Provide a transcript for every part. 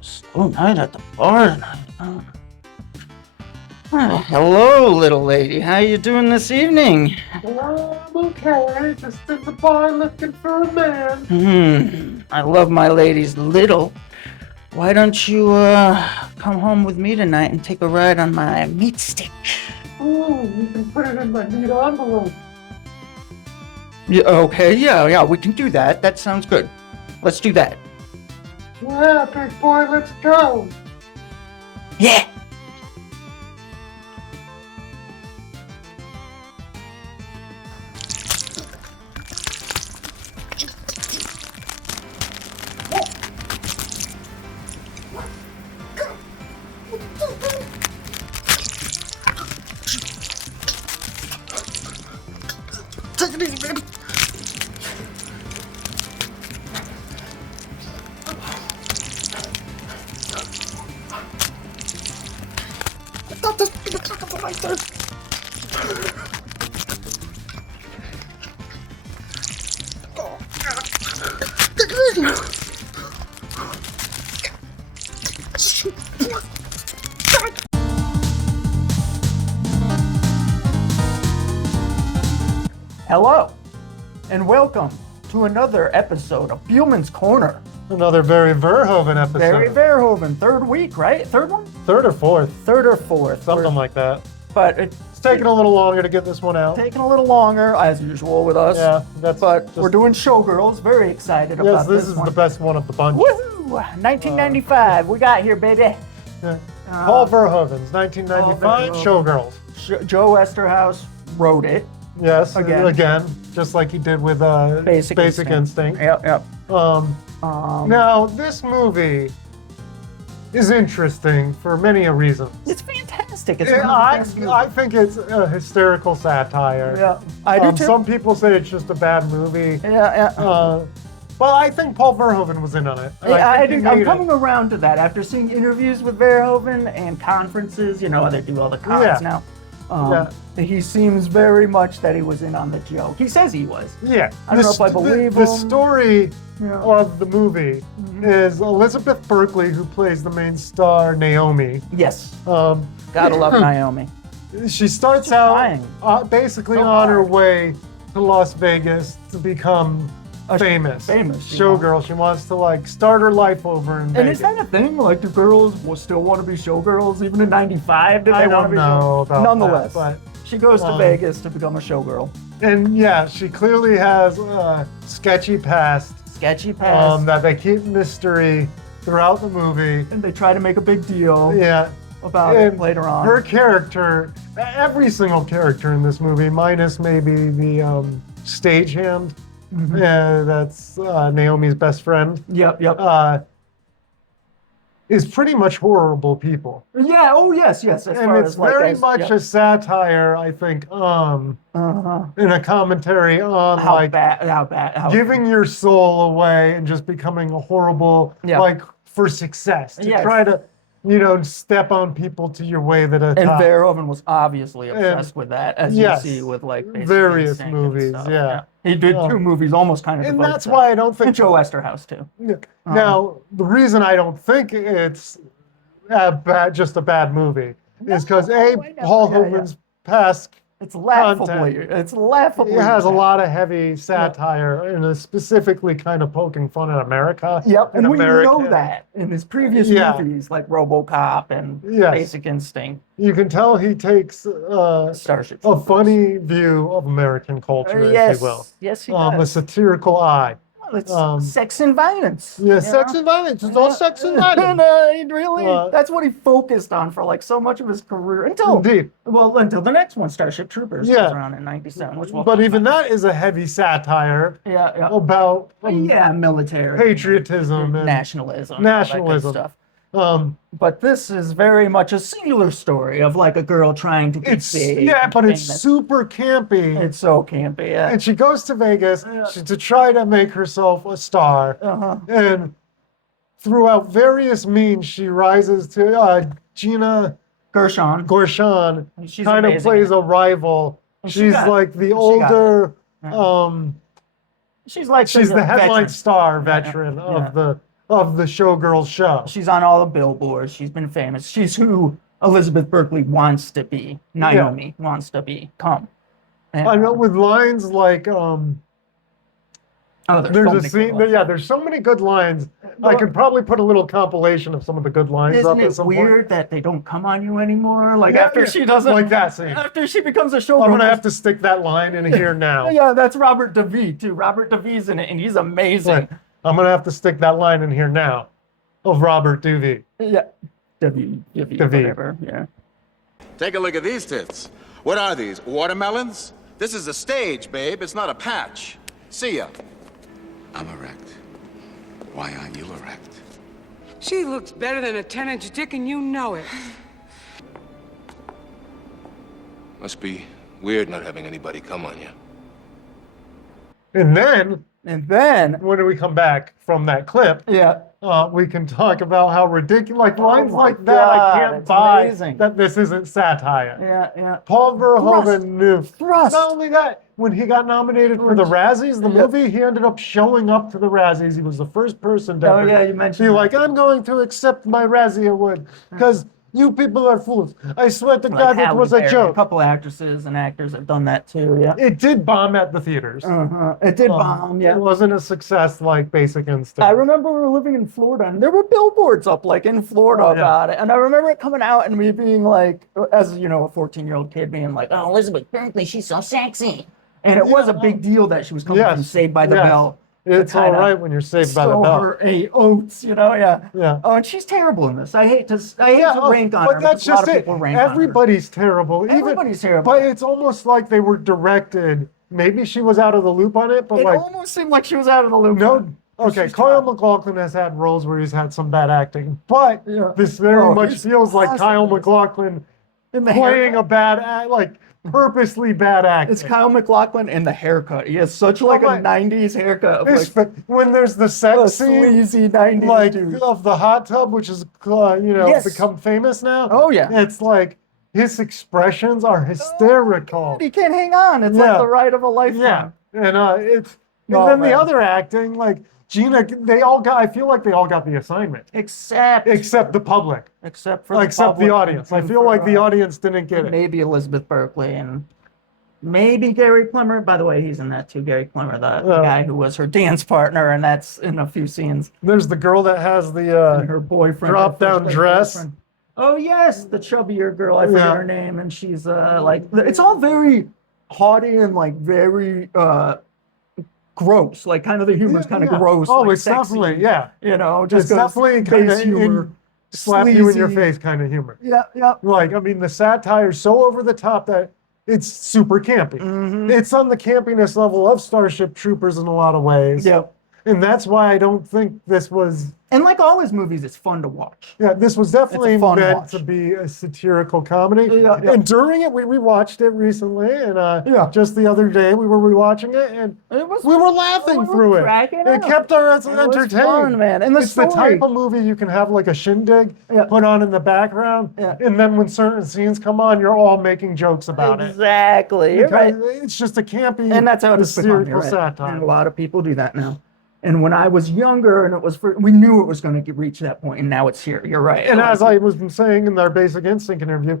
Slow night at the bar tonight. Hello, little lady. How you doing this evening? Well, I'm okay. Just in the bar looking for a man. I love my ladies little. Why don't you come home with me tonight and take a ride on my meat stick? Oh, you can put it in my neat envelope. Yeah, okay, yeah, we can do that. That sounds good. Let's do that. Yeah, big boy, let's go. Yeah. Take it easy, baby. I thought this was the cock of the right there. Take it easy. Hello, and welcome to another episode of Beilman's Corner. Another very Verhoeven episode. Very Verhoeven, third week, right? Third one? Third or fourth. Third or fourth. Something like that. But it's It's taking a little longer to get this one out. taking a little longer, as usual with us. Yeah, that's But just, we're doing Showgirls. Very excited yes, about this this is one. the best one of the bunch. Woohoo! 1995. We got here, baby. Yeah. Paul Verhoeven's 1995 Paul Verhoeven. Showgirls. Joe Westerhouse wrote it. Yes, Again. just like he did with Basic Instinct. Yep. Now, this movie is interesting for many a reason. It's fantastic. It's Yeah, one of the best movies. I think it's a hysterical satire. Yeah, I do too. Some people say it's just a bad movie. Yeah. Well, I think Paul Verhoeven was in on it. And Yeah, I think he I'm made coming it. around to that after seeing interviews with Verhoeven and conferences. You know how they do all the cons Yeah. now. Yeah. He seems very much that he was in on the joke. He says he was. Yeah. I don't know if I believe the him. story Yeah. of the movie is Elizabeth Berkley, who plays the main star, Naomi. Yes. Um, Gotta love Naomi. She starts She's out trying basically so on her hard. way to Las Vegas to become famous. famous, you Showgirl. She wants to start her life over in And Vegas. is that a thing? Like, do girls still want to be showgirls even in '95? Did I they want to don't be know about Nonetheless, that, she goes to um, Vegas to become a showgirl. and yeah, she clearly has a sketchy past Sketchy past. that they keep mystery throughout the movie. And they try to make a big deal Yeah. about it later on. Her character, every single character in this movie, minus maybe the stagehand, that's Naomi's best friend, Yep. is pretty much horrible people. Yeah. Oh, yes. As And far it's as like very as- much yep. a satire, I think, in a commentary on How bad. giving your soul away and just becoming a horrible, Yeah. for success, to Yes. try to, step on people to your way that And Verhoeven was obviously And- obsessed with that, as yes, you see with Basic various Instinct and movies, stuff. yeah. He did two movies almost kind of and devoted that's to why that. I don't And think Joe Westerhouse too. Now, the reason I don't think it's just a bad movie is because I know. Paul Yeah. Verhoeven's past It's laughably. content. It's laughably. it has a bad. lot of heavy satire and is specifically kind of poking fun at America. Yep, and we know America. that in his previous Yeah. movies like RoboCop and Yes. Basic Instinct, You can tell he takes Starship a Troopers. funny view of American culture, Yes, if you will. yes, he A does. satirical eye. Well, it's sex and violence. Yeah, you sex know? and violence. It's all sex and violence. And he really, that's what he focused on for like so much of his career until Indeed. until the next one, Starship Troopers, Yeah. was around in '97, which we'll But talk even about. that is a heavy satire yeah, about military, patriotism and nationalism, all that good nationalism. stuff. Um, But this is very much a singular story of like a girl trying to get it's big. but and it's famous. super campy. It's so campy. Yeah. And she goes to Vegas to try to make herself a star. And throughout various means, she rises to Gina Gershon. She's kind of amazing. plays a rival. And She's like the older, She's like she's the headline veteran. star veteran Yeah. of of the Showgirls show. She's on all the billboards. She's been famous. She's who Elizabeth Berkley wants to be. Naomi wants to be. Come. And, I know with lines like there's there's so a many scene. good ones. There's so many good lines. I could probably put a little compilation of some of the good lines up Isn't at it some weird point. that they don't come on you anymore? Like Yeah, after yeah. she doesn't, Like that scene. after she becomes a showgirl. I'm gonna have to stick that line in here now. Yeah, that's Robert DeVee too. Robert DeVee's in it, and he's amazing. Right. I'm gonna have to stick that line in here now, of Robert Duvey. Yeah, DeVee, whatever. Yeah. Take a look at these tits. What are these, watermelons? This is a stage, babe. It's not a patch. See ya. I'm erect. Why aren't you erect? She looks better than a 10-inch dick, and you know it. Must be weird not having anybody come on you. And then And when we come back from that clip, yeah, we can talk about how ridiculous, like lines my like that. I God, can't it's buy amazing. that this isn't satire. yeah. Paul Verhoeven Thrust. knew. Thrust. Not only that, when he got nominated for the Razzies, the movie, he ended up showing up to the Razzies. He was the first person to Oh, ever yeah, you mentioned be that. like, I'm going to accept my Razzie award because you people are fools. I swear to God, it Halle was a Berry. A joke. couple actresses and actors have done that too. Yeah. It did bomb at the theaters. It did bomb. Yeah. It wasn't a success like Basic Instinct. I remember we were living in Florida, and there were billboards up like in Florida about it. And I remember it coming out and me being like, as you know, a 14-year-old kid being like, "Oh, Elizabeth Berkley, she's so sexy." And it was a big deal that she was coming from Saved by the Bell. It's all right when you're Saved by the Bell. Her oats, you know, yeah. Yeah. Oh, and she's terrible in this. I hate to rank on her. But that's because a lot just of it. people rank on her. Everybody's terrible. Everybody's terrible. But it's almost like they were directed. Maybe she was out of the loop on it, but It like almost seemed like she was out of the loop. no. Okay, She's Kyle not. MacLachlan has had roles where he's had some bad acting, but this very Oh, much he's feels like awesome Kyle in this. MacLachlan In the playing haircut. a bad act, like purposely bad acting. It's Kyle MacLachlan in the haircut. He has such like my- a 90s haircut. Of It's like when there's the a sex scene, sleazy 90s like dude. of the hot tub, which is Yes. become famous now. Oh, yeah. It's like his expressions are hysterical. He can't hang on. It's Yeah. like the ride of a lifetime. Yeah, and Oh, then man. the other acting, like Gina, I feel like they all got the assignment, Except except the public, for the except public the audience. I and feel for, like the audience didn't get it. maybe Elizabeth Berkley and maybe Gary Clemmer. By the way, he's in that too. Gary Clemmer, the guy who was her dance partner, and that's in a few scenes. There's the girl that has And the her boyfriend, drop her down first dress. boyfriend. Oh yes, the chubbier girl. I forget Yeah. her name, and she's like it's all very haughty and like very gross. Like kind of the humor's kind of gross. Oh, like, it's sexy, definitely you know, just It's definitely kind base humor. of slap you in your sleazy. face kind of humor. Yeah. Like, I mean, the satire's so over the top that it's super campy. Mm-hmm. It's on the campiness level of Starship Troopers in a lot of ways. Yep. And that's why I don't think this was. And like all his movies, it's fun to watch. Yeah, this was definitely It's a fun meant watch. to be a satirical comedy. Yeah, yeah. And during it, we rewatched it recently, and just the other day we were rewatching it, and we were laughing we were through it. cracking It up. kept us It was entertained. fun, man. And the it's the story. type of movie you can have like a shindig put on in the background, and then when certain scenes come on, you're all making jokes about it. Exactly. You're right. Because it's just a campy, And that's how it has become. hysterical You're right. satire. And a lot of people do that now. And when I was younger, and we knew it was going to reach that point, and now it's here. You're right. And as I was saying in our Basic Instinct interview,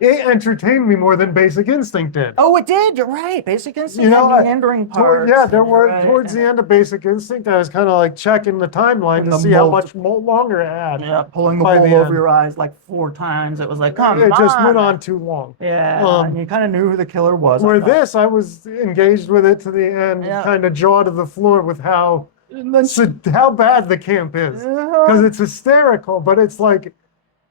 it entertained me more than Basic Instinct did. Oh, it did. You're right. Basic Instinct You know, had meandering parts. there were Right. towards the end of Basic Instinct, I was kind of like checking the timeline to the see how mold. much longer it had. Yeah, pulling the by wool the over end. your eyes like 4 times. It was like, come It on. just went on too long. Yeah, and you kind of knew who the killer was. Where I thought. this, I was engaged with it to the end, Yeah. kind of jaw to the floor with how bad the camp is. Uh-huh. Because it's hysterical, but it's like,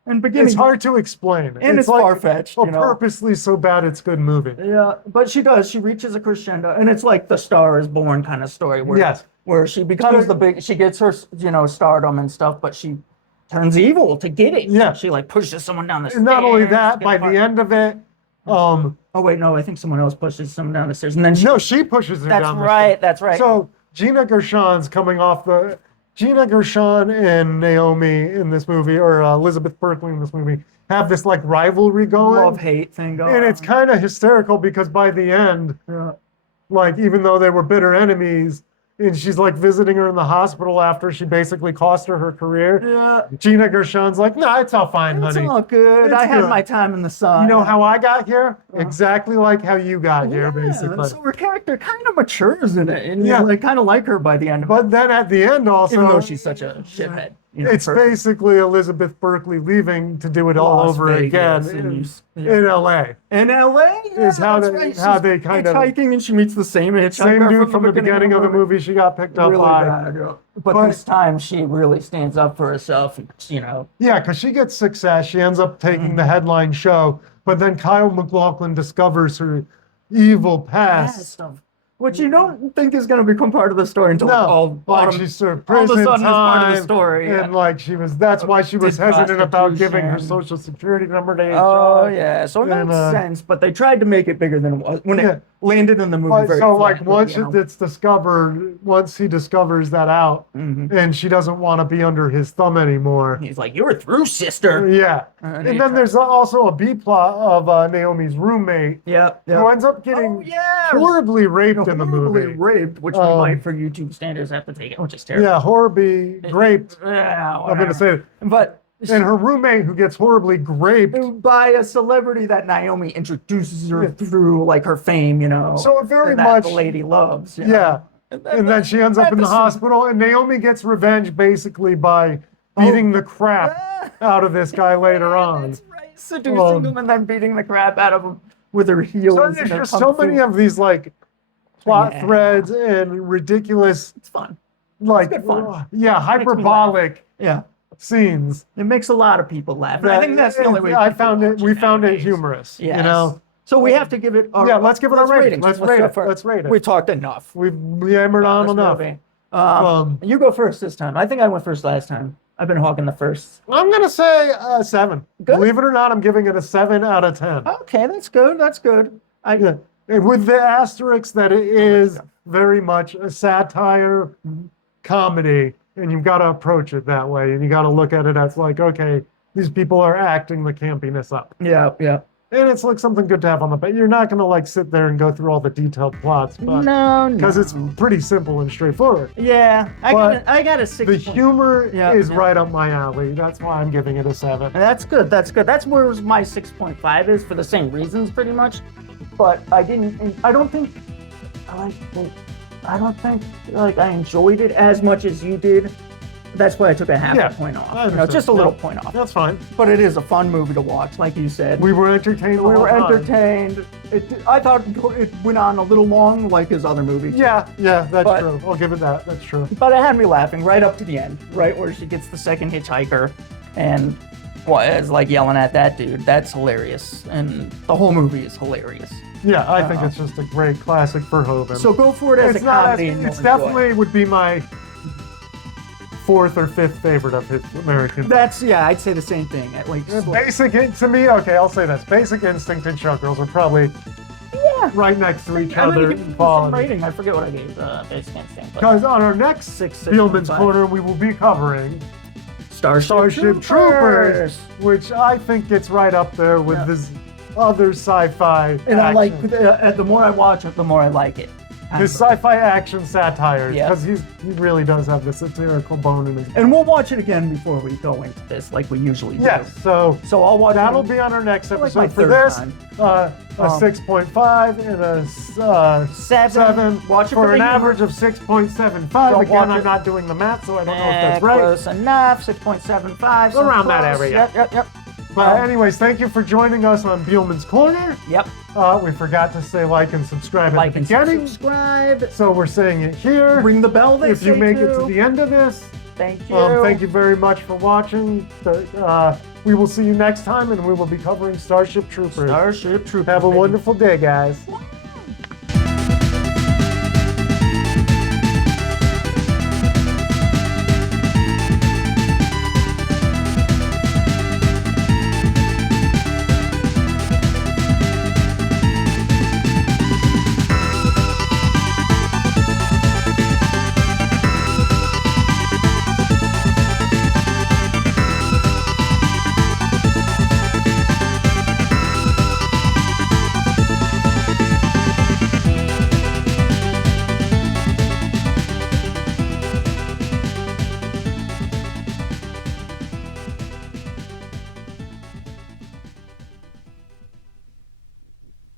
And beginning, it's hard to explain. And it's like far-fetched, a you know. purposely so bad it's good movie. Yeah, but she does. She reaches a crescendo, and it's like the Star is Born kind of story, where Yes. where she becomes she gets her stardom and stuff, but she turns evil to get it. Yeah. She like pushes someone down the stairs. And not only that, gets by part- the end of it, Oh wait, no, I think someone else pushes someone down the stairs, and then she pushes her That's down the right. stairs. That's right. So Gina Gershon's coming off Gina Gershon and Naomi in this movie, or Elizabeth Berkley in this movie, have this like rivalry going. love-hate thing going And it's on. kind of hysterical because by the end, Yeah. like even though they were bitter enemies, and she's like visiting her in the hospital after she basically cost her career. Yeah. Gina Gershon's like, nah, it's all fine, It's honey. all good. It's I had good. my time in the sun. You know how I got here? Exactly like how you got here, basically. So her character kind of matures in it, and Yeah. you like kind of like her by the end of it, But then at the end also, even though she's such a shithead. it's basically Elizabeth Berkley leaving to do it all Las over Vegas, again and in LA. in LA. Yeah, Is how that's they- right. how She's they kind of- hitchhiking, and she meets the same hitchhiker Same dude from the beginning of the movie she got picked up Really by. bad, yeah. But this time she really stands up for herself. You know. Yeah, because she gets success. She ends up taking the headline show, but then Kyle MacLachlan discovers her evil past. Which you don't think is going to become part of the story until No, all like bottom, she served all of a prison sudden it's part of the time, story. and like that's why she was Did hesitant about giving her prostitution. social security number to Oh HR. yeah, so it And, makes sense, but they tried to make it bigger than it was when Yeah. it landed in the movie. But Very so like flatly, once you know? it's discovered, once he discovers that out, and she doesn't want to be under his thumb anymore. He's like, "You were through, sister." Yeah, And and then there's also a B plot of Naomi's roommate Yep. who ends up getting Oh, yeah. horribly raped in the Horribly movie. raped, which we might for YouTube standards have to take it, which is terrible. Yeah, horribly raped. Yeah, I'm gonna say it. but And her roommate who gets horribly raped. by a celebrity that Naomi introduces her through, like her fame, you know. So it very that much- the lady loves. You know? Yeah. And then she ends up in the hospital, and Naomi gets revenge basically by beating the crap out of this guy later on. That's right. Seducing him and then beating the crap out of him with her heels. So and there's her just kung so fu. many of these like plot Yeah. threads and ridiculous, It's fun. like good fun. yeah, Makes me laugh. hyperbolic Yeah. scenes. It makes a lot of people laugh. And I think that's the only way. I people found it. watch We found it nowadays. humorous. Yes. You know. So we have to give it. Yeah, let's give it our rating. ratings. Let's rate go it. for Let's rate it. We talked enough. We've yammered on This enough. movie. Um, You go first this time. I think I went first last time. I've been hogging the first. I'm gonna say 7. Good. Believe it or not, I'm giving it a 7 out of 10. Okay, that's good. That's good. Yeah. And with the asterisk that it is very much a satire comedy, and you've got to approach it that way, and you got to look at it as like, okay, these people are acting the campiness up, Yeah, yeah. and it's like something good to have on the. But you're not gonna like sit there and go through all the detailed plots, but No, because it's pretty simple and straightforward. Yeah, I But got a 6. The humor Yeah, is yeah. right up my alley. That's why I'm giving it a 7. That's good. That's good. That's where my 6.5 is for the same reasons, pretty much. But I don't think like I enjoyed it as much as you did. That's why I took a half Yeah, a point off. I You know, understand. just a little Yeah, point off. That's fine. But it is a fun movie to watch, like you said. We were entertained. the We were whole time. entertained. I thought it went on a little long, like his other movies. Yeah, that's But- true. I'll give it that. That's true. But it had me laughing right up to the end, right where she gets the second hitchhiker, and is like yelling at that dude. That's hilarious, and the whole movie is hilarious. Yeah, I think it's just a great classic Verhoeven. So go for it as it's a not comedy. as, and it's you'll enjoy it. definitely would be my 4th or 5th favorite of his American. I'd say the same thing. To me, okay, I'll say this. Basic Instinct and Showgirls are probably right next to each I'm gonna other give it in the same quality. rating. I forget what I gave Basic Instinct. but Because on our next 6, Beilman's 6.5. Corner, we will be covering Starship Troopers, which I think gets right up there with this other sci-fi. And I like action. the more I watch it, the more I like it. His sci-fi action satires, Yeah. because he really does have the satirical bone in his. And we'll watch it again before we go into this, like we usually do. Yes, so I'll watch that'll it. be on our next like episode. my For third this, time. a 6.5 and a 7. Watch it for for an the average of 6.75. Don't Again, watch I'm it. not doing the math, so I don't know if that's right. Close enough. 6.75. so Around that close. area. Yep. But anyways, thank you for joining us on Beilman's Corner. Yep. We forgot to say like and subscribe at Like the and beginning, subscribe. so we're saying it here. Ring the bell. They if you say make it too. to the end of this. Thank you. Thank you very much for watching. We will see you next time, and we will be covering Starship Troopers. Starship Troopers. Have a baby. wonderful day, guys.